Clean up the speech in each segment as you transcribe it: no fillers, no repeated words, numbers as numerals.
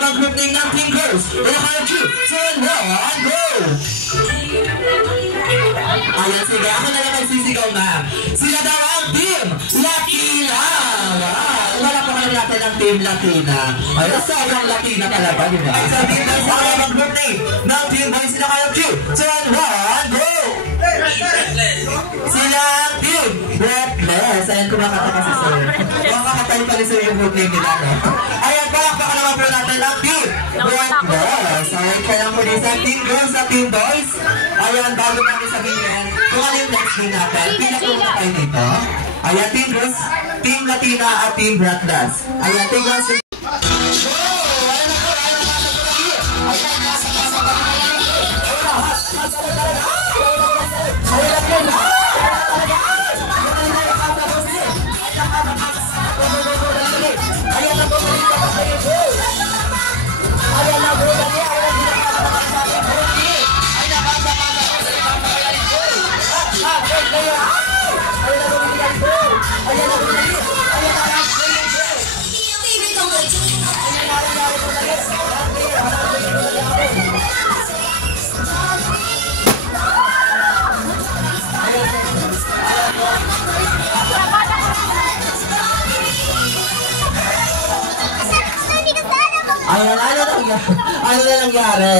mga group name ng Team Girls. Ayan, 2, 1, go! Ayan, sige. Ako na lang magsisigaw na. Sila daw ang Team Latina. Wow! Wala pa kayo natin ang Team Latina. Ayan, sobrang Latina talaga, di ba? Sa Team Girls, ako ang group name ng Team Boys. Sila kayo 2, 1, go! Sila ang Team Breathless. Ayan, kumakata kasi sir. Kumakatay pala sir yung group name nila, no? Ayan, palakpakan naman po natin ang Team Breathless. Ayan, kaya mo din sa Team Girls, sa Team Boys. Ayan, bago namin sabihin, kung ano yung next day natin, pinakulong tayo dito. Ayan, Team Girls, Team Latina at Team Breathless. Ayan, Team Girls. Ayan, ano na nangyari?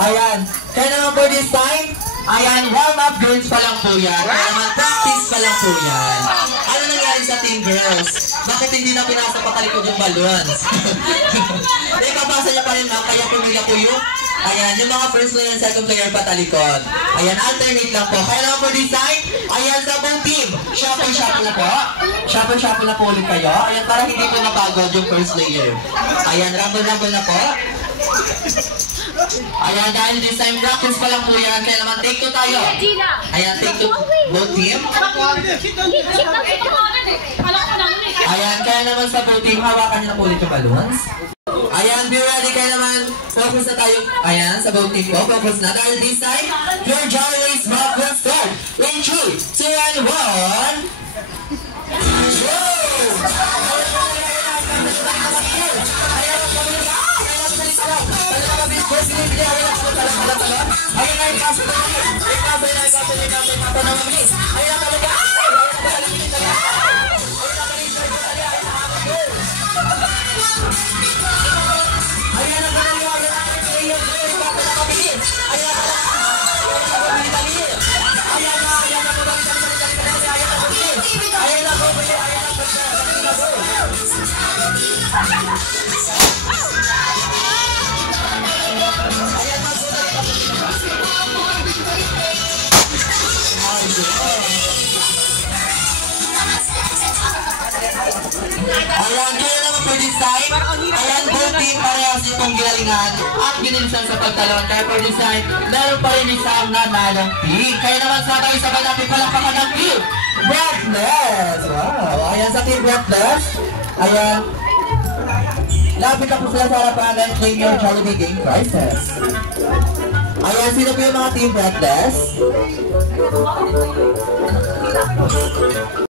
Ayan, kaya naman for this time, ayan, warm-up girls pa lang po yan. Kaya naman practice pa lang po yan. Ano nangyari sa Team Girls? Bakit hindi na pinasa pa talikod yung balloons? Ikabasa niya pa rin ma'am, kaya pumila po yung, ayan, yung mga first layer and second layer pa talikod. Ayan, alternate lang po. Kaya naman for this time, ayan, sa buong team, shuffle na po. Shuffle na po ulit kayo. Ayan, para hindi po napagod yung first layer. Ayan, rumble na po. Ayan, dahil this time practice pa lang po yan. Kaya naman take 2 tayo. Ayan, take 2 both team. Ayan, kaya naman sa both team, hawakan nyo na po ulit yung balloons. Ayan, be ready kayo naman. Focus na tayo. Ayan, sa both team ko. Focus na. Dahil this time, your Jolly Race Rock will start. In 3, 2, and 1. Ayan, kaya naman for this time, ayan, both team parehas itong ginalingan at ginilisan sa pagtalon. Kaya for this time, meron pa rin isang nanalong team. Kaya naman sabay-sabay natin palakpakan ng Team Breathless. Wow, ayan sa Team Breathless. Ayan, lapit na po sila sa harapan and claim your Jollibee Game Prizes. Ayan, sino po yung mga Team Breathless?